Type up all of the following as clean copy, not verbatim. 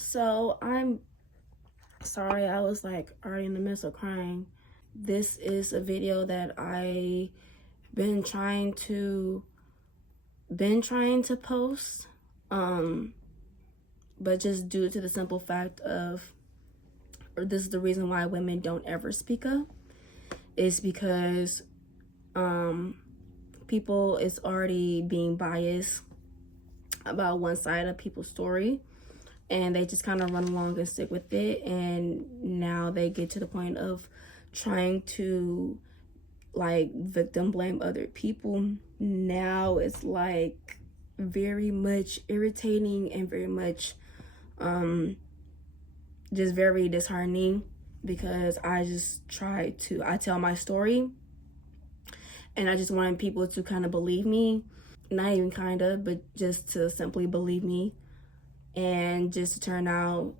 So I'm sorry, I was like already in the midst of crying. This is a video that I been trying to post, but just due to the simple fact of, or this is the reason why women don't ever speak up, is because people is already being biased about one side of people's story, and they just kind of run along and stick with it, and now they get to the point of trying to like victim blame other people. Now it's like very much irritating and very much just very disheartening, because I tell my story and I just wanted people to kind of believe me, not even kind of, but just to simply believe me. And just to turn out,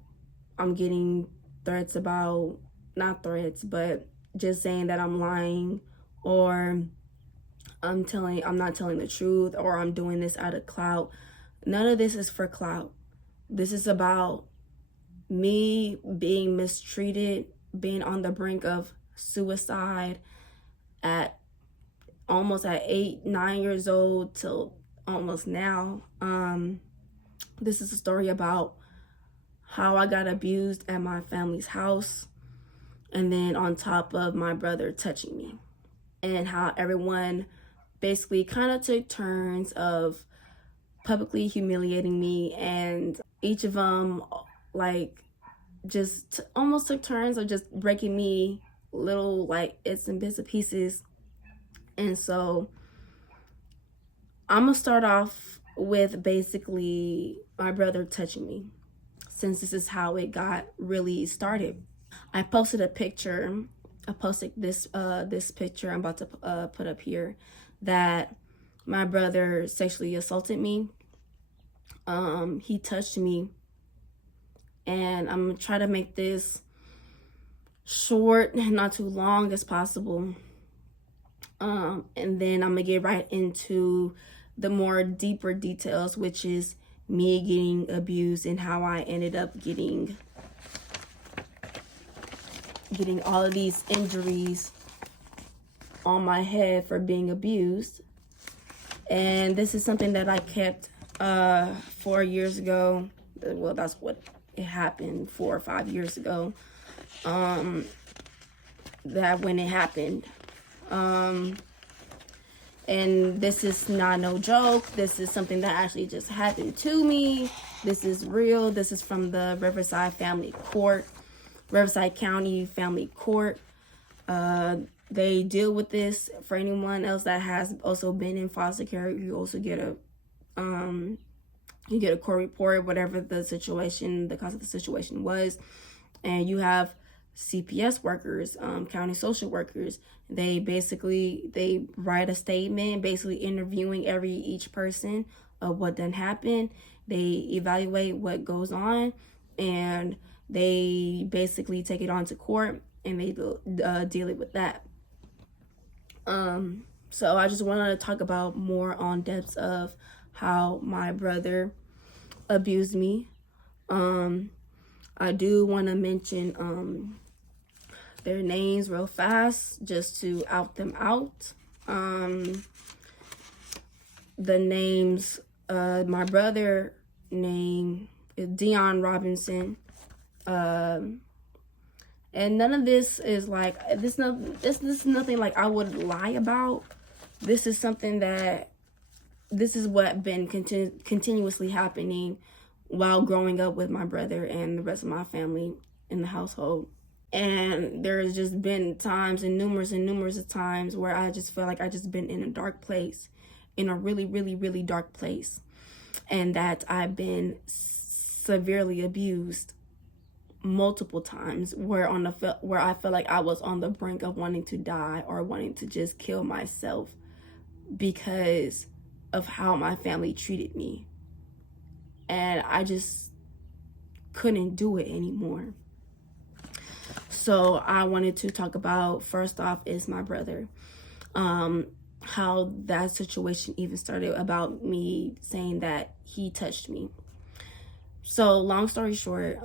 I'm getting threats about, not threats, but just saying that I'm lying, or I'm not telling the truth, or I'm doing this out of clout. None of this is for clout. This is about me being mistreated, being on the brink of suicide at almost at 8-9 years old till almost now. This is a story about how I got abused at my family's house, and then on top of my brother touching me, and how everyone basically kind of took turns of publicly humiliating me, and each of them like just almost took turns of just breaking me little like bits and bits of pieces. And so I'm gonna start off with basically my brother touching me, since this is how it got really started. I posted a picture. I posted this picture I'm about to put up here, that my brother sexually assaulted me. He touched me, and I'm gonna try to make this short, not too long as possible. And then I'm gonna get right into the more deeper details, which is me getting abused and how I ended up getting all of these injuries on my head for being abused. And this is something that I kept 4 years ago. Well, that's what it happened 4 or 5 years ago. That when it happened. And this is not no joke. This is something that actually just happened to me. This is real. This is from the Riverside County Family Court. They deal with this. For anyone else that has also been in foster care, you also get a court report, whatever the situation, the cause of the situation was. And you have CPS workers, county social workers. They write a statement, basically interviewing each person of what done happened. They evaluate what goes on, and they basically take it on to court, and they deal it with that. So I just wanted to talk about more on depths of how my brother abused me. I do want to mention their names real fast, just to out them out. The names, my brother name is Dion Robinson. And none of this is like, this is nothing like I would lie about. This is something that, this is what been continuously happening while growing up with my brother and the rest of my family in the household. And there's just been times, and numerous of times, where I just feel like I just been in a dark place, in a really, really, really dark place, and that I've been severely abused multiple times, where I felt like I was on the brink of wanting to die or wanting to just kill myself because of how my family treated me. And I just couldn't do it anymore. So I wanted to talk about, first off, is my brother. How that situation even started, about me saying that he touched me. So long story short,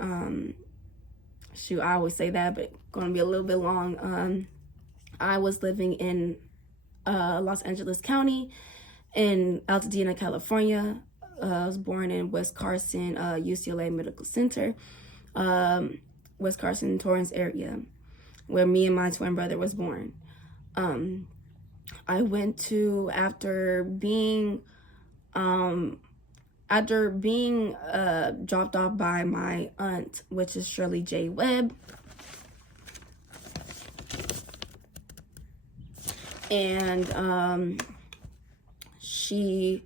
shoot, I always say that, but gonna be a little bit long. I was living in Los Angeles County in Altadena, California. I was born in West Carson, UCLA Medical Center, West Carson, Torrance area, where me and my twin brother was born. I went to, after being dropped off by my aunt, which is Shirley J. Webb, and she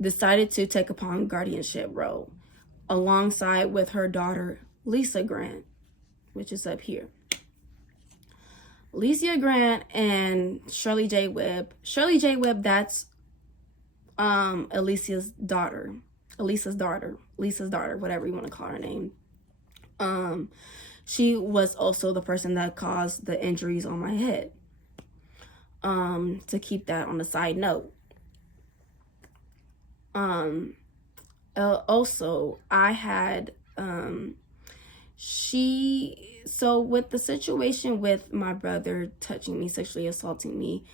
decided to take upon guardianship role alongside with her daughter Lisa Grant, which is up here. Lisa Grant and Shirley J. Webb. Shirley J. Webb, that's Lisa's daughter, whatever you want to call her name. She was also the person that caused the injuries on my head. To keep that on the side note. Also, I had, so with the situation with my brother touching me, sexually assaulting me,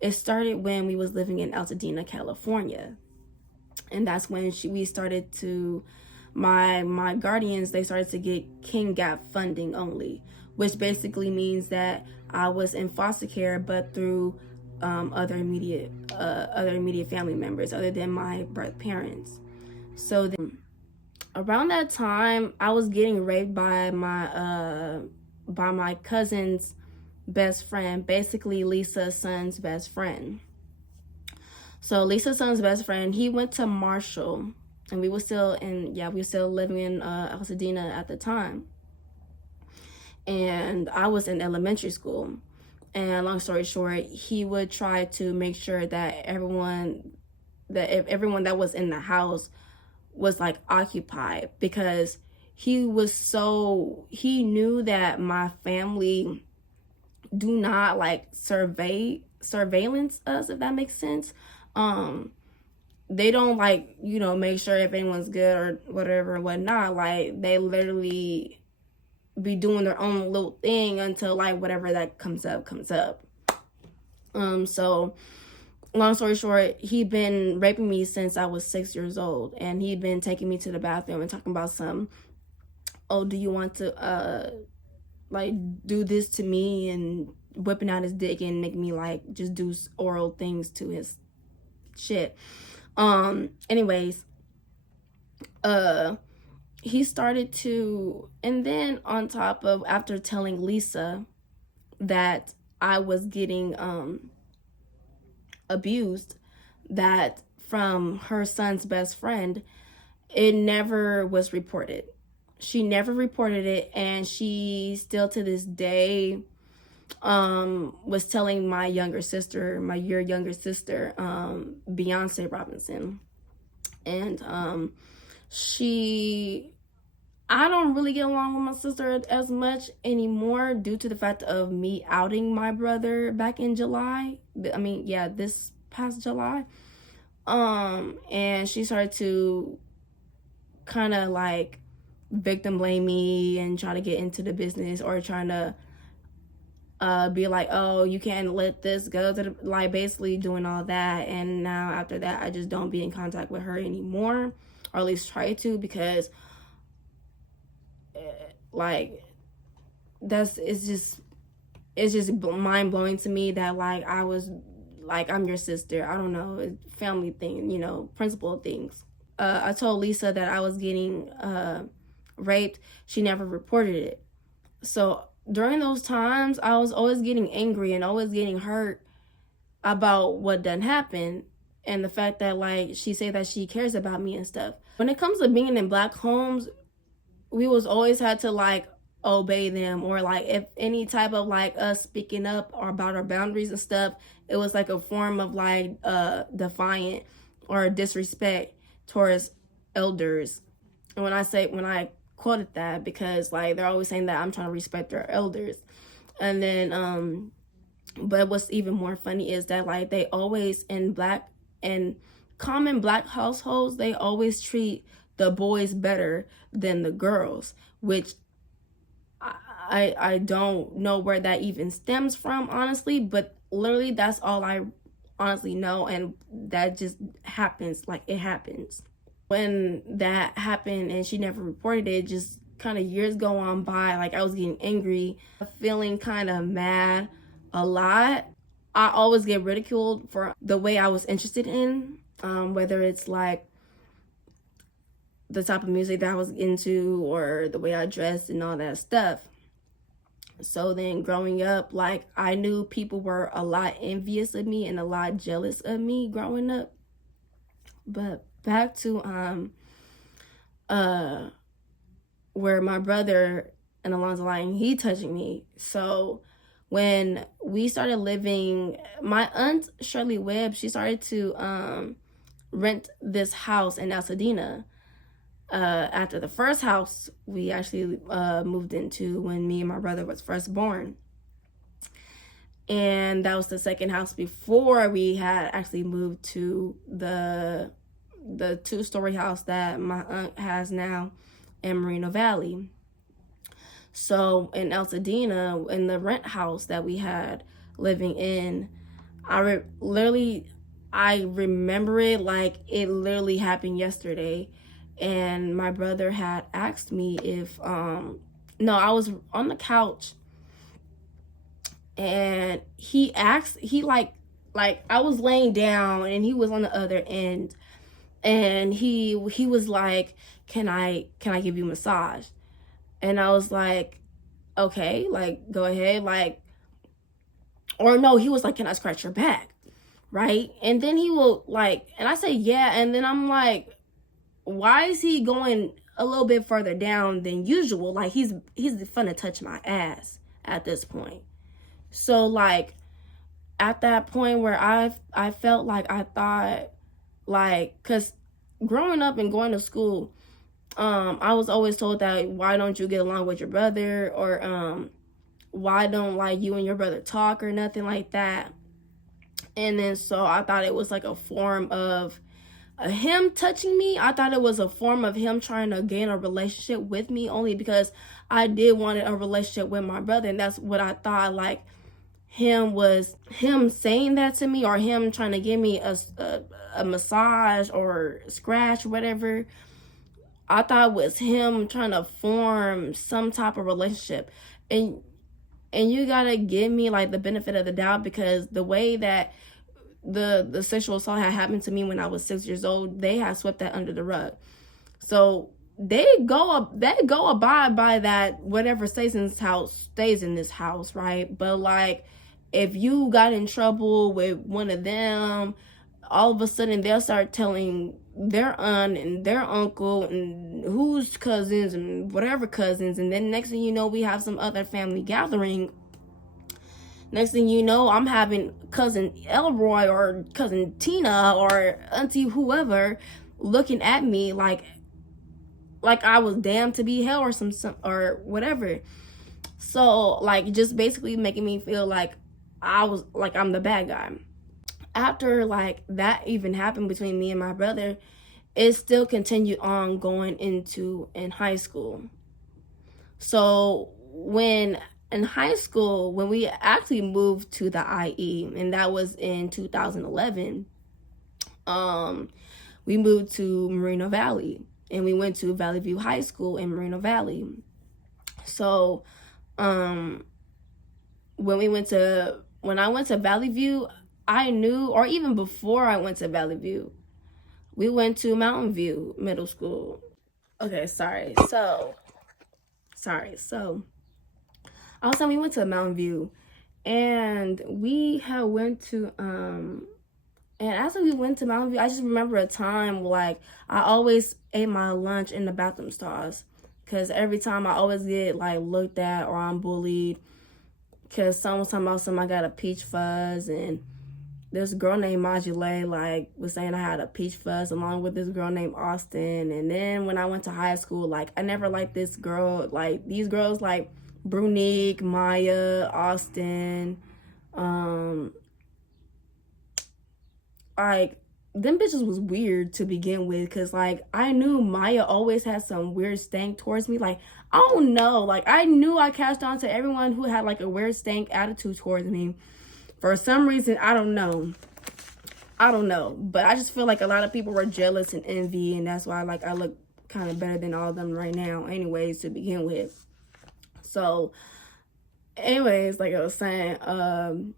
it started when we was living in Altadena, California. And that's when we started to, my guardians, they started to get King Gap funding only, which basically means that I was in foster care, but through other immediate family members other than my birth parents. So then, around that time, I was getting raped by my cousin's best friend, basically Lisa's son's best friend. So Lisa's son's best friend, he went to Marshall, and we were still living in Altadena at the time. And I was in elementary school. And long story short, he would try to make sure that everyone that was in the house was like occupied, because he knew that my family do not like surveillance us, if that makes sense. They don't like, make sure if anyone's good or whatever and whatnot. Like, they literally be doing their own little thing until like whatever that comes up. So long story short, he'd been raping me since I was 6 years old, and he'd been taking me to the bathroom and talking about do you want to like do this to me, and whipping out his dick and making me like just do oral things to his shit. Anyways, he started to, and then on top of, after telling Lisa that I was getting abused, that from her son's best friend, it never was reported. She never reported it, and she still to this day was telling my younger sister, Beyonce Robinson, and I don't really get along with my sister as much anymore due to the fact of me outing my brother back in July. This past July. And she started to kind of like victim blame me and try to get into the business, or trying to be like, oh, you can't let this go, to like basically doing all that. And now after that, I just don't be in contact with her anymore, or at least try to, because like it's just mind-blowing to me that like I was like, I'm your sister. I don't know, family thing, principle things. I told Lisa that I was getting raped. She never reported it. So during those times, I was always getting angry and always getting hurt about what done happened, and the fact that like she said that she cares about me and stuff. When it comes to being in Black homes, we was always had to like obey them, or like if any type of like us speaking up or about our boundaries and stuff, it was like a form of like defiant or disrespect towards elders. And when I quoted that, because like they're always saying that I'm trying to respect their elders. And then but what's even more funny is that like they always, in common Black households, they always treat the boys better than the girls, which I don't know where that even stems from, honestly, but literally that's all I honestly know, and that just happens. Like, it happens. When that happened and she never reported it, just kind of years go on by, like, I was getting angry, feeling kind of mad a lot. I always get ridiculed for the way I was interested in, whether it's like the type of music that I was into or the way I dressed and all that stuff. So then growing up, like, I knew people were a lot envious of me and a lot jealous of me growing up. But back to where my brother and along the line, he touching me. So when we started living, my aunt Shirley Webb, she started to rent this house in Altadena. After the first house we actually moved into when me and my brother was first born. And that was the second house before we had actually moved to the 2-story house that my aunt has now in Moreno Valley. So in Altadena, in the rent house that we had living in, I remember it like it literally happened yesterday. And my brother had asked me if no, I was on the couch and he asked, like I was laying down and he was on the other end, and he was like, can I give you a massage? And I was like, okay, like, go ahead, like, or no, he was like, can I scratch your back? Right? And then he will, like, and I say yeah, and then I'm like, why is he going a little bit further down than usual? Like, he's finna touch my ass at this point. So like, at that point where I felt like, I thought, like, because growing up and going to school, I was always told that, why don't you get along with your brother, or why don't, like, you and your brother talk or nothing like that. And then so I thought it was like a form of him touching me. I thought it was a form of him trying to gain a relationship with me, only because I did want a relationship with my brother, and that's what I thought. Like, him saying that to me, or him trying to give me a massage or scratch, whatever, I thought was him trying to form some type of relationship. And you gotta give me, like, the benefit of the doubt, because the way that the sexual assault had happened to me when I was 6 years old, they had swept that under the rug. So they go abide by that. Whatever stays in this house stays in this house, right? But like, if you got in trouble with one of them, all of a sudden they'll start telling their aunt and their uncle and whose cousins and whatever cousins, and then next thing you know, we have some other family gathering. Next thing you know, I'm having cousin Elroy or cousin Tina or auntie whoever looking at me like I was damned to be hell or some or whatever. So like, just basically making me feel like I'm the bad guy. After like that even happened between me and my brother, it still continued on going into in high school. So when in high school, when we actually moved to the IE, and that was in 2011, we moved to Moreno Valley, and we went to Valley View High School in Moreno Valley. So when I went to Valley View, I knew, or even before I went to Valley View, we went to Mountain View Middle School. Okay, sorry. So all of a sudden we went to Mountain View, and we had went to and after we went to Mountain View, I just remember a time like I always ate my lunch in the bathroom stalls, because every time I always get like looked at or I'm bullied, because someone was talking about something, I got a peach fuzz, and this girl named Majule like was saying I had a peach fuzz along with this girl named Austin. And then when I went to high school, like I never liked this girl, like these girls like Brunique, Maya, Austin, like them bitches was weird to begin with, because like I knew Maya always had some weird stank towards me. Like, I don't know, like I knew I catched on to everyone who had like a weird stank attitude towards me for some reason. I don't know, but I just feel like a lot of people were jealous and envy, and that's why like I look kind of better than all of them right now anyways to begin with. So anyways, like I was saying,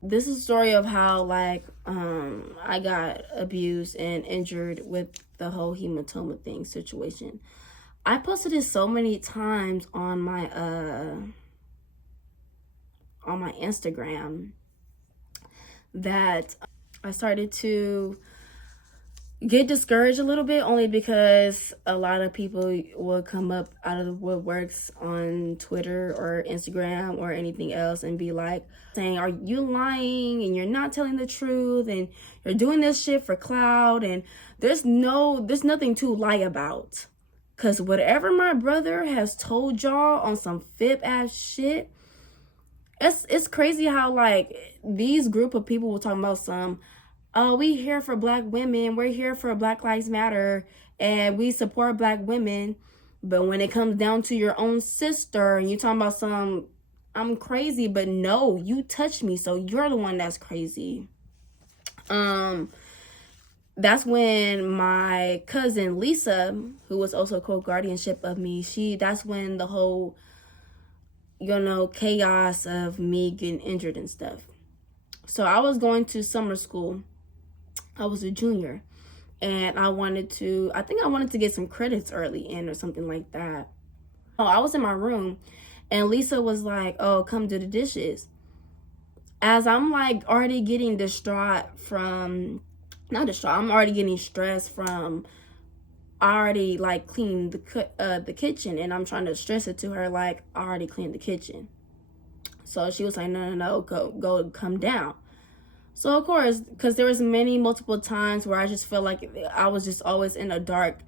this is a story of how like I got abused and injured with the whole hematoma thing situation. I posted it so many times on my Instagram that I started to get discouraged a little bit, only because a lot of people will come up out of the woodworks on Twitter or Instagram or anything else and be like saying, are you lying and you're not telling the truth and you're doing this shit for clout, and there's nothing to lie about, because whatever my brother has told y'all on some fib ass shit, it's crazy how like these group of people will talk about some, oh, we here for black women, we're here for Black Lives Matter, and we support black women. But when it comes down to your own sister, and you talking about some, I'm crazy, but no, you touched me, so you're the one that's crazy. That's when my cousin Lisa, who was also co-guardianship of me, that's when the whole, chaos of me getting injured and stuff. So I was going to summer school. I was a junior, and I wanted to get some credits early in or something like that. Oh, I was in my room, and Lisa was like, oh, come do the dishes. As I'm like already getting I'm already getting stressed from, I already like cleaned the kitchen, and I'm trying to stress it to her like I already cleaned the kitchen. So she was like, no, go come down. So of course, because there was multiple times where I just felt like I was just always in a dark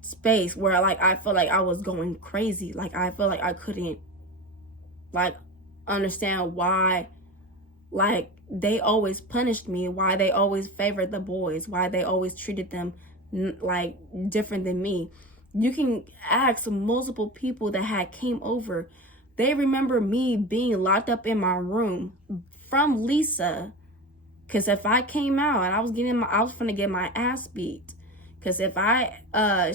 space where like I felt like I was going crazy. Like I felt like I couldn't like understand why like they always punished me, why they always favored the boys, why they always treated them like different than me. You can ask multiple people that had came over. They remember me being locked up in my room from Lisa. Cause if I came out and I was gonna get my ass beat. Cause if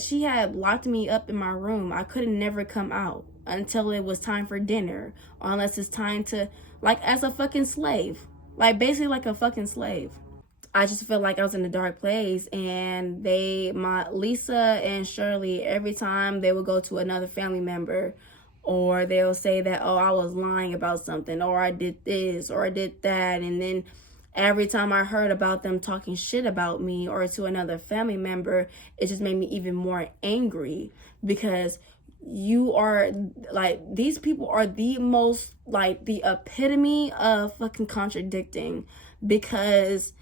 she had locked me up in my room, I could never come out until it was time for dinner, or unless it's time to, like, as a fucking slave, like basically like a fucking slave. I just felt like I was in a dark place, and my Lisa and Shirley, every time they would go to another family member, or they'll say that, oh, I was lying about something, or I did this, or I did that, and then every time I heard about them talking shit about me or to another family member, it just made me even more angry, because you are like, these people are the most like the epitome of fucking contradicting, because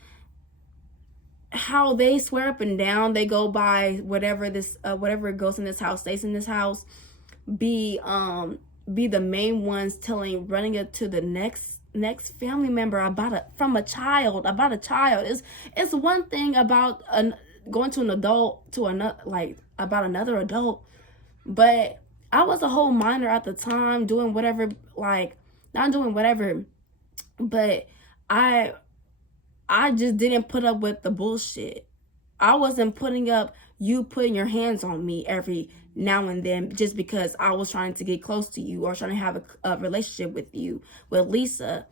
how they swear up and down they go by whatever goes in this house stays in this house, be the main ones running it to the next family member about a child. It's one thing about going to an adult to another, like about another adult, but I was a whole minor at the time, doing whatever, like not doing whatever, but I just didn't put up with the bullshit. I wasn't putting up you putting your hands on me every now and then just because I was trying to get close to you or trying to have a relationship with you, with Lisa.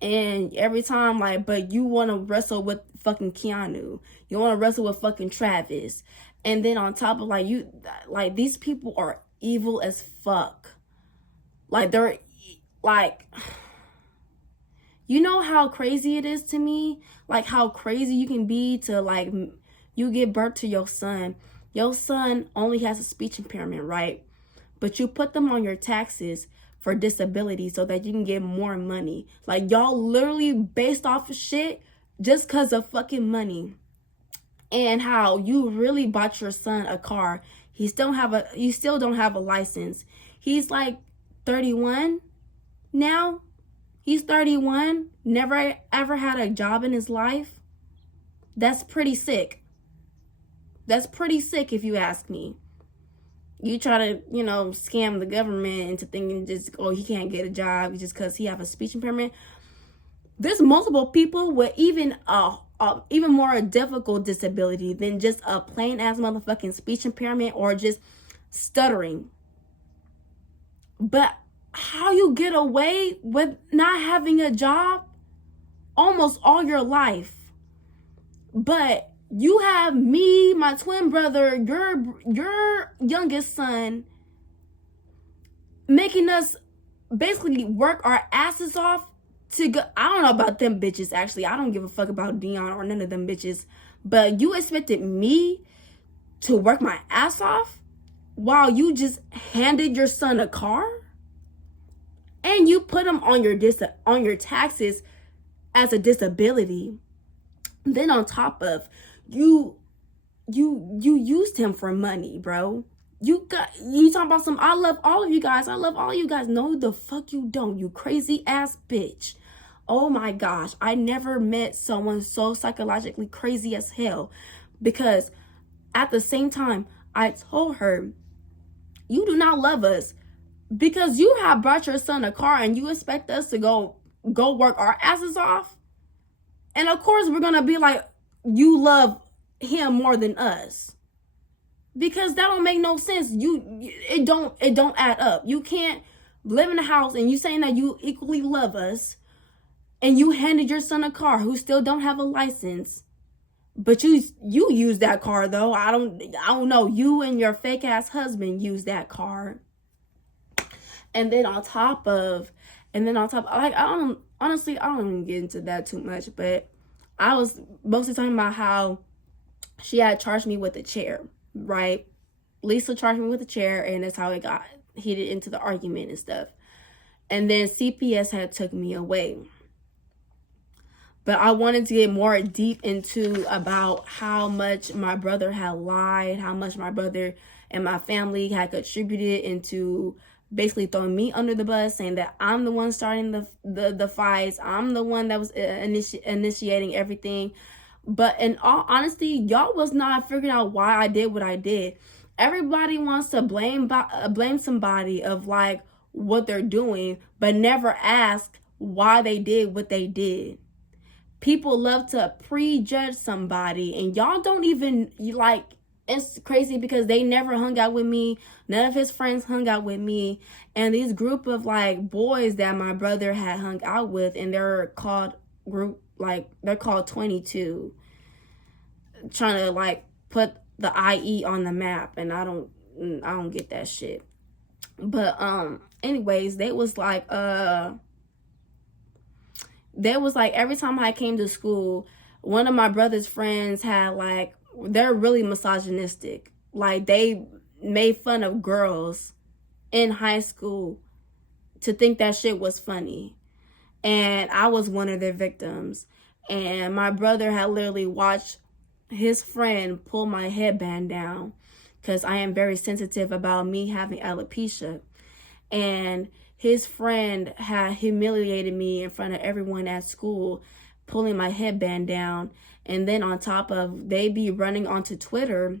And every time, like, but you want to wrestle with fucking Keanu. You want to wrestle with fucking Travis. And then on top of, like, these people are evil as fuck. Like, they're, like, you know how crazy it is to me? Like, how crazy you can be to, like, you give birth to your son. Your son only has a speech impairment, right? But you put them on your taxes for disability so that you can get more money. Like, y'all literally based off of shit just because of fucking money. And how you really bought your son a car. You still don't have a license. He's like 31 now. He's 31, never ever had a job in his life. That's pretty sick. That's pretty sick if you ask me. You try to, scam the government into thinking just, oh, he can't get a job just because he have a speech impairment. There's multiple people with even even more difficult disability than just a plain ass motherfucking speech impairment or just stuttering. But how you get away with not having a job almost all your life, but you have me, my twin brother, your youngest son, making us basically work our asses off to go. I don't know about them bitches, actually. I don't give a fuck about Dion or none of them bitches. But you expected me to work my ass off while you just handed your son a car? And you put him on your taxes as a disability. Then on top of you used him for money, bro. You talking about some, I love all of you guys. I love all of you guys. No, the fuck you don't, you crazy ass bitch. Oh my gosh, I never met someone so psychologically crazy as hell. Because at the same time, I told her, you do not love us because you have brought your son a car and you expect us to go work our asses off. And of course, we're gonna be like, you love him more than us, because that don't make no sense. It don't add up. You can't live in a house and you saying that you equally love us, and you handed your son a car who still don't have a license, but you use that car though. I don't know. You and your fake ass husband use that car. And then on top of, like, I don't even get into that too much, but I was mostly talking about how she had charged me with a chair, right? Lisa charged me with a chair, and that's how it got heated into the argument and stuff. And then CPS had took me away. But I wanted to get more deep into about how much my brother had lied, how much my brother and my family had contributed into basically throwing me under the bus, saying that I'm the one starting the fights. I'm the one that was initiating everything. But in all honesty, y'all was not figuring out why I did what I did. Everybody wants to blame somebody of like what they're doing, but never ask why they did what they did. People love to prejudge somebody, and y'all don't even, like, it's crazy because they never hung out with me. None of his friends hung out with me. And these group of like boys that my brother had hung out with, and they're called 22, trying to like put the IE on the map, and I don't get that shit. But anyways, they was like every time I came to school, one of my brother's friends had like, they're really misogynistic. Like, they made fun of girls in high school to think that shit was funny. And I was one of their victims. And my brother had literally watched his friend pull my headband down, because I am very sensitive about me having alopecia. And his friend had humiliated me in front of everyone at school, pulling my headband down. And then on top of, they be running onto Twitter,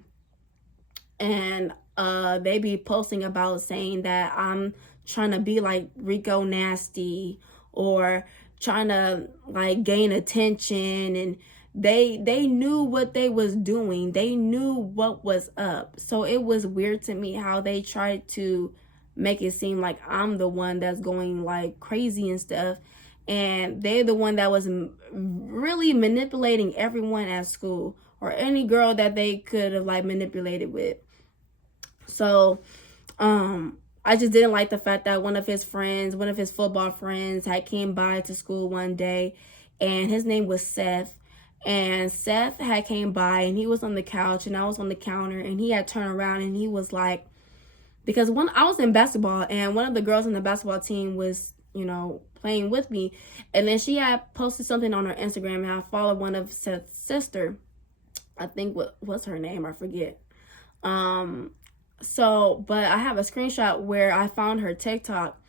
and they be posting about saying that I'm trying to be like Rico Nasty, or trying to like gain attention. And they knew what they was doing. They knew what was up. So it was weird to me how they tried to make it seem like I'm the one that's going like crazy and stuff. And they're the one that was really manipulating everyone at school, or any girl that they could have like manipulated with. So I just didn't like the fact that one of his football friends had came by to school one day, and his name was Seth. And Seth had came by, and he was on the couch and I was on the counter, and he had turned around and he was like, because I was in basketball, and one of the girls on the basketball team was, playing with me. And then she had posted something on her Instagram, and I followed one of Seth's sister. I think what's her name? I forget. But I have a screenshot where I found her TikTok,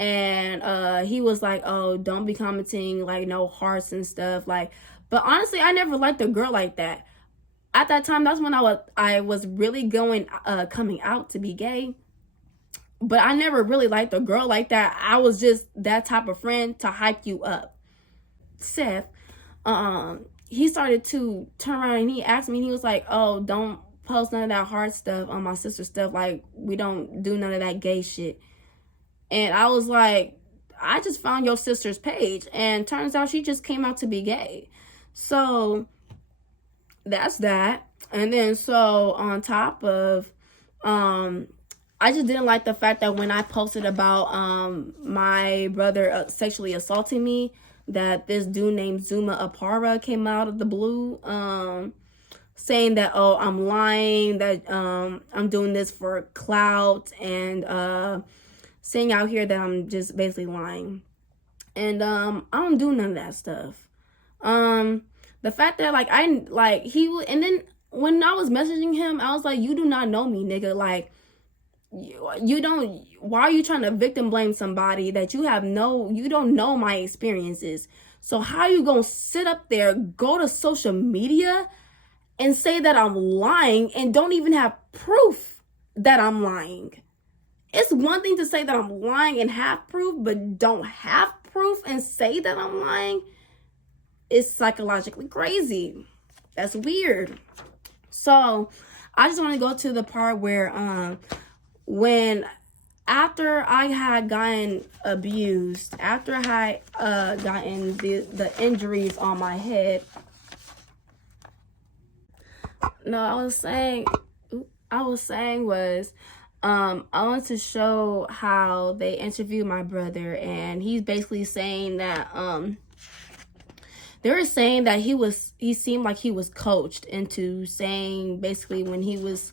and he was like, oh, don't be commenting like no hearts and stuff. Like, But honestly, I never liked a girl like that. At that time, that's when I was really coming out to be gay. But I never really liked a girl like that. I was just that type of friend to hype you up. Seth, he started to turn around and he asked me, he was like, "Oh, don't post none of that hard stuff on my sister's stuff. Like, we don't do none of that gay shit." And I was like, "I just found your sister's page, and turns out she just came out to be gay." So that's that. And then so on top of I just didn't like the fact that when I posted about my brother sexually assaulting me, that this dude named Zuma Apara came out of the blue saying that, "Oh, I'm lying, that I'm doing this for clout," and saying out here that I'm just basically lying. And I don't do none of that stuff. The fact that and then when I was messaging him, I was like, "You do not know me, nigga. Like, you don't, why are you trying to victim blame somebody that you don't know my experiences? So how you gonna sit up there, go to social media and say that I'm lying and don't even have proof that I'm lying?" It's one thing to say that I'm lying and have proof, but don't have proof and say that I'm lying. It's psychologically crazy. That's weird. So I just want to go to the part where when after I had gotten abused, after I had gotten the injuries on my head. No, I was saying was I want to show how they interviewed my brother, and he's basically saying that they were saying that he seemed like he was coached into saying, basically, when he was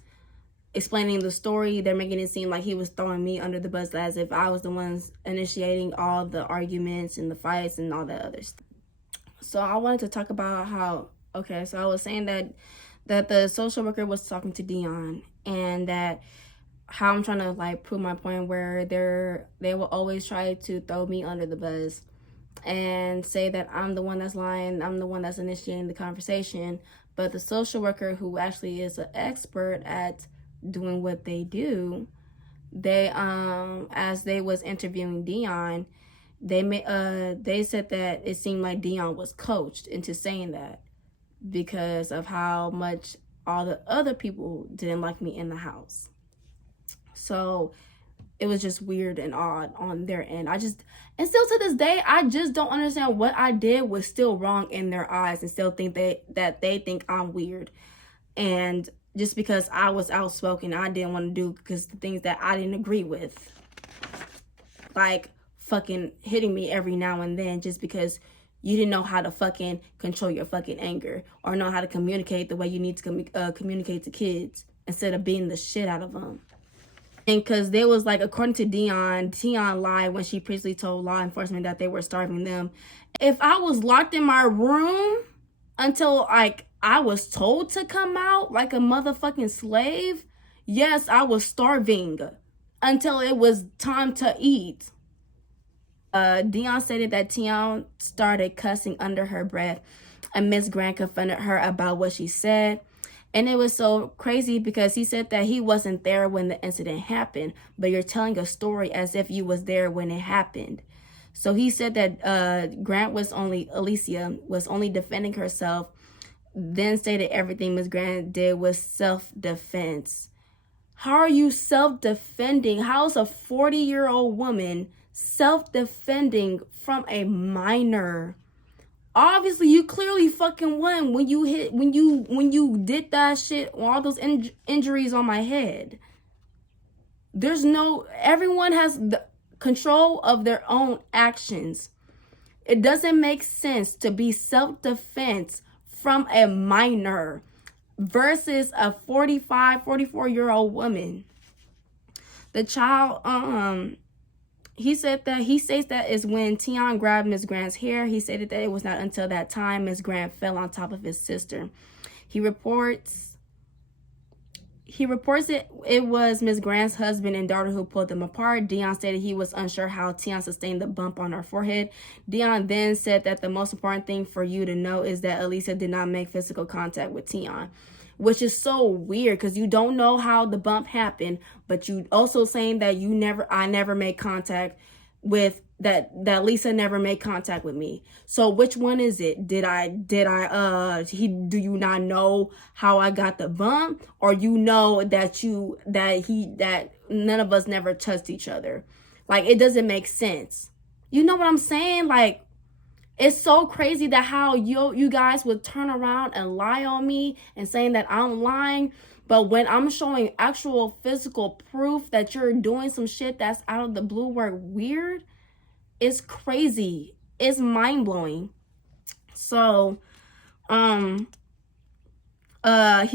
explaining the story, they're making it seem like he was throwing me under the bus, as if I was the ones initiating all the arguments and the fights and all that other stuff. So I wanted to talk about how, okay, so I was saying that the social worker was talking to Dion, and that how I'm trying to like prove my point, where they will always try to throw me under the bus and say that I'm the one that's lying, I'm the one that's initiating the conversation. But the social worker, who actually is an expert at doing what they do, they as they was interviewing Dion, they said that it seemed like Dion was coached into saying that because of how much all the other people didn't like me in the house. So it was just weird and odd on their end. And still to this day, I just don't understand what I did was still wrong in their eyes, and still think that they think I'm weird. And just because I was outspoken, I didn't want to do because the things that I didn't agree with, like fucking hitting me every now and then, just because you didn't know how to fucking control your fucking anger, or know how to communicate the way you need to communicate to kids, instead of beating the shit out of them. And because there was, like, according to Dion lied when she previously told law enforcement that they were starving them. If I was locked in my room until, like, I was told to come out like a motherfucking slave, yes, I was starving until it was time to eat. Dion stated that Tion started cussing under her breath, and Miss Grant confronted her about what she said. And it was so crazy because he said that he wasn't there when the incident happened, but you're telling a story as if you was there when it happened. So he said that Alicia was only defending herself, then stated everything Miss Grant did was self-defense. How are you self-defending? How is a 40-year-old woman self-defending from a minor? Obviously, you clearly fucking won when you did that shit, all those injuries on my head. Everyone has the control of their own actions. It doesn't make sense to be self-defense from a minor versus a 44-year-old woman. The child, he states that is when Tion grabbed Miss Grant's hair. He stated that it was not until that time Miss Grant fell on top of his sister. He reports He reports it was Ms. Grant's husband and daughter who pulled them apart. Dion stated he was unsure how Tion sustained the bump on her forehead. Dion then said that the most important thing for you to know is that Elisa did not make physical contact with Tion, which is so weird because you don't know how the bump happened, but you also saying that I never made contact with that Lisa never made contact with me. So which one is it? Do you not know how I got the bump, or you know that none of us never touched each other? Like, it doesn't make sense. You know what I'm saying? Like, it's so crazy that how you guys would turn around and lie on me and saying that I'm lying. But when I'm showing actual physical proof that you're doing some shit that's out of the blue work weird, it's crazy. It's mind-blowing. So, he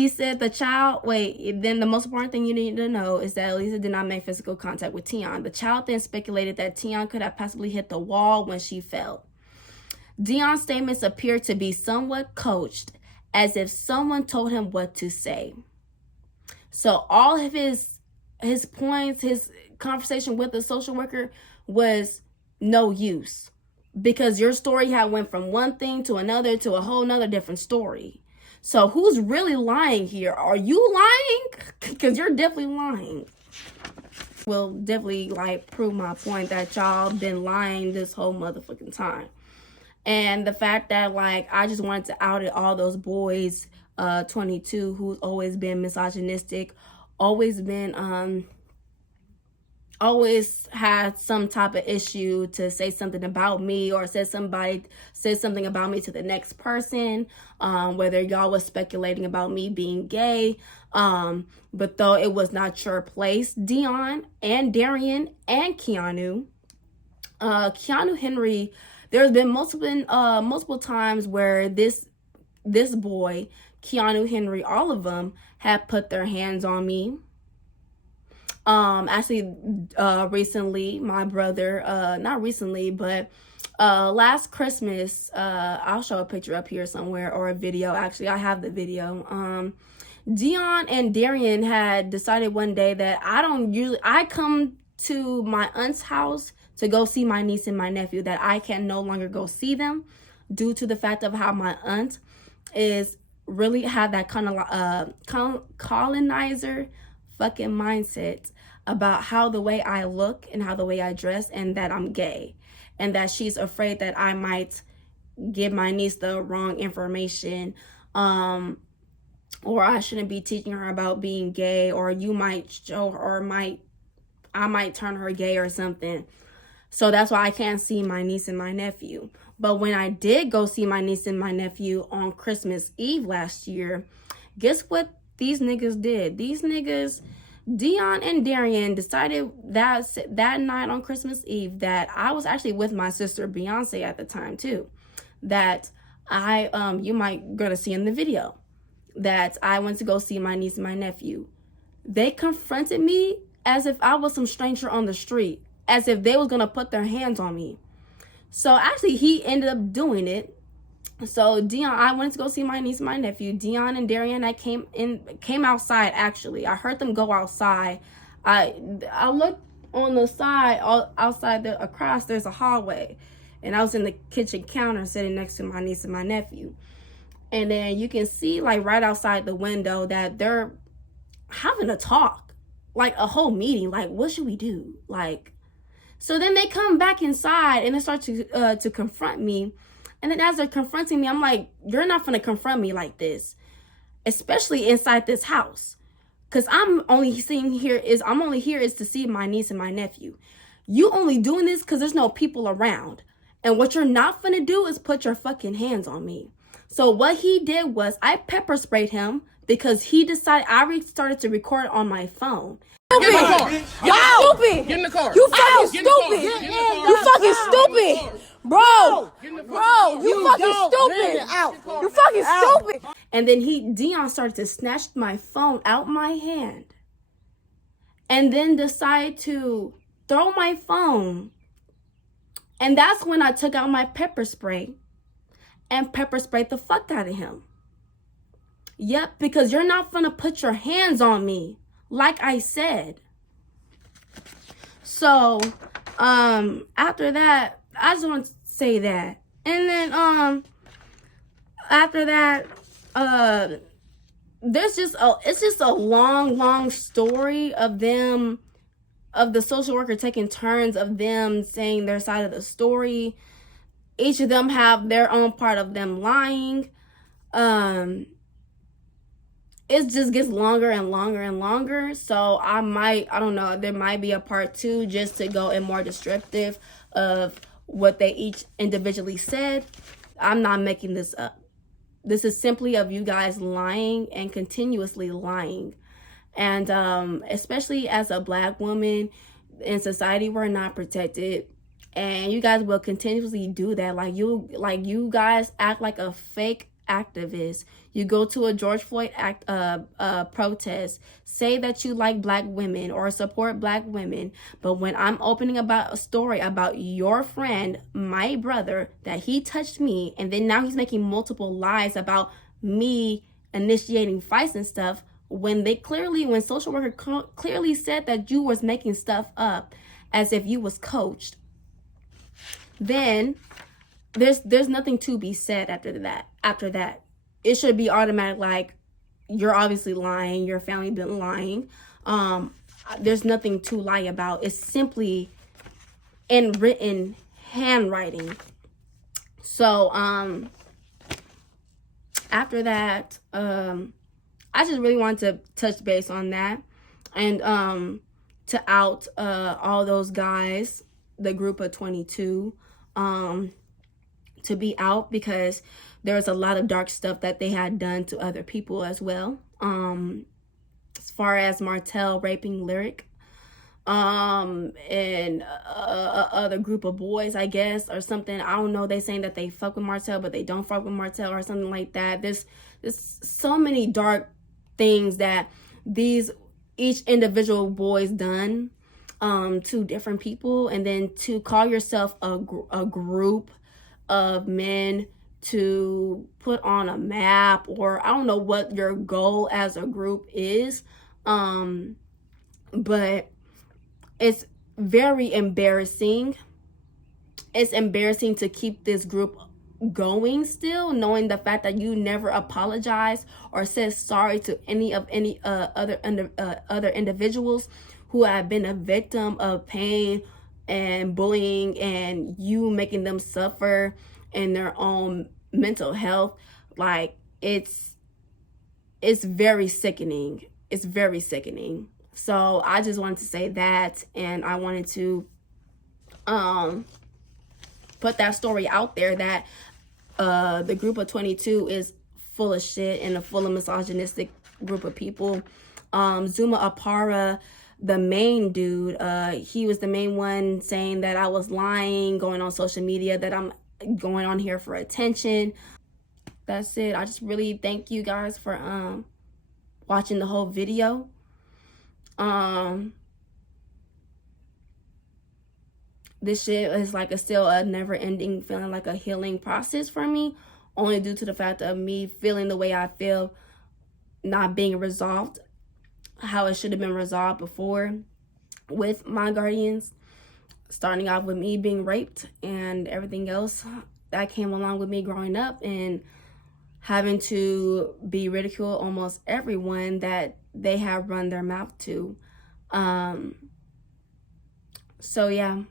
said then the most important thing you need to know is that Elisa did not make physical contact with Tion. The child then speculated that Tion could have possibly hit the wall when she fell. Dion's statements appear to be somewhat coached, as if someone told him what to say. So all of his points, his conversation with the social worker was no use, because your story had went from one thing to another to a whole nother different story. So who's really lying here? Are you lying? Because you're definitely lying. Will definitely prove my point that y'all been lying this whole motherfucking time. And the fact that I just wanted to out all those boys, 22, who's always been misogynistic, always had some type of issue to say something about me, or said something about me to the next person, whether y'all was speculating about me being gay, but though it was not your place. Dion and Darian and Keanu Henry, there's been multiple times where this boy, Keanu Henry, all of them had put their hands on me. Actually, recently, my brother, not recently, but last Christmas, I'll show a picture up here somewhere, or a video. Actually, I have the video. Dion and Darian had decided one day that I come to my aunt's house to go see my niece and my nephew, that I can no longer go see them due to the fact of how my aunt is really have that kind of colonizer fucking mindset about how the way I look and how the way I dress, and that I'm gay, and that she's afraid that I might give my niece the wrong information, or I shouldn't be teaching her about being gay, or you might show her, or I might turn her gay or something. So that's why I can't see my niece and my nephew. But when I did go see my niece and my nephew on Christmas Eve last year, guess what these niggas did? These niggas, Dion and Darian, decided that night on Christmas Eve, that I was actually with my sister Beyonce at the time too, that you might gonna see in the video, that I went to go see my niece and my nephew. They confronted me as if I was some stranger on the street, as if they was gonna put their hands on me. So actually, he ended up doing it. So Dion, I went to go see my niece and my nephew. Dion and Darian, I came outside. Actually, I heard them go outside. I looked on the side, outside across. There's a hallway, and I was in the kitchen counter sitting next to my niece and my nephew. And then you can see right outside the window that they're having a talk, a whole meeting. What should we do? So then they come back inside and they start to confront me. And then as they're confronting me, I'm like, you're not gonna confront me like this, especially inside this house. Cause I'm only here is to see my niece and my nephew. You only doing this cause there's no people around. And what you're not gonna do is put your fucking hands on me. So what he did was I pepper sprayed him because he decided. I started to record on my phone. Get in the car. Y'all stupid. Get in the car. You fucking stupid. You fucking stupid. Bro, you fucking stupid. You fucking stupid. And then Dion started to snatch my phone out my hand. And then decided to throw my phone. And that's when I took out my pepper spray and pepper sprayed the fuck out of him. Yep, because you're not gonna put your hands on me, like I said. So, after that, I just want to say that. And then, after that, it's just a long story of them, of the social worker taking turns of them saying their side of the story. Each of them have their own part of them lying. It just gets longer and longer. So I don't know, there might be a part 2 just to go in more descriptive of what they each individually said. I'm not making this up. This is simply of you guys lying and continuously lying. And especially as a Black woman in society, we're not protected. And you guys will continuously do that. Like you guys act like a fake activist. You go to a George Floyd protest, say that you like Black women or support Black women, but when I'm opening about a story about your friend, my brother, that he touched me, and then now he's making multiple lies about me initiating fights and stuff, when social worker clearly said that you was making stuff up as if you was coached, then there's nothing to be said after that. It should be automatic, like, you're obviously lying, your family been lying. There's nothing to lie about. It's simply in written handwriting. So after that, I just really wanted to touch base on that, and to out all those guys, the group of 22, to be out, because there was a lot of dark stuff that they had done to other people as well. As far as Martell raping Lyric, and other group of boys, I guess, or something. I don't know. They saying that they fuck with Martell, but they don't fuck with Martell, or something like that. There's so many dark things that each individual boys done to different people, and then to call yourself a group of men to put on a map, or I don't know what your goal as a group is, but it's very embarrassing. It's embarrassing to keep this group going still, knowing the fact that you never apologized or said sorry to any other individuals who have been a victim of pain and bullying, and you making them suffer in their own mental health. Like, it's very sickening. It's very sickening. So I just wanted to say that, and I wanted to put that story out there, that the group of 22 is full of shit and a full of misogynistic group of people. Zuma Apara, the main dude, he was the main one saying that I was lying, going on social media, that I'm going on here for attention. That's it. I just really thank you guys for watching the whole video. This shit is like still a never-ending feeling, like a healing process for me, only due to the fact of me feeling the way I feel, not being resolved how it should have been resolved before with my guardians, starting off with me being raped and everything else that came along with me growing up, and having to be ridiculed almost everyone that they have run their mouth to. So yeah.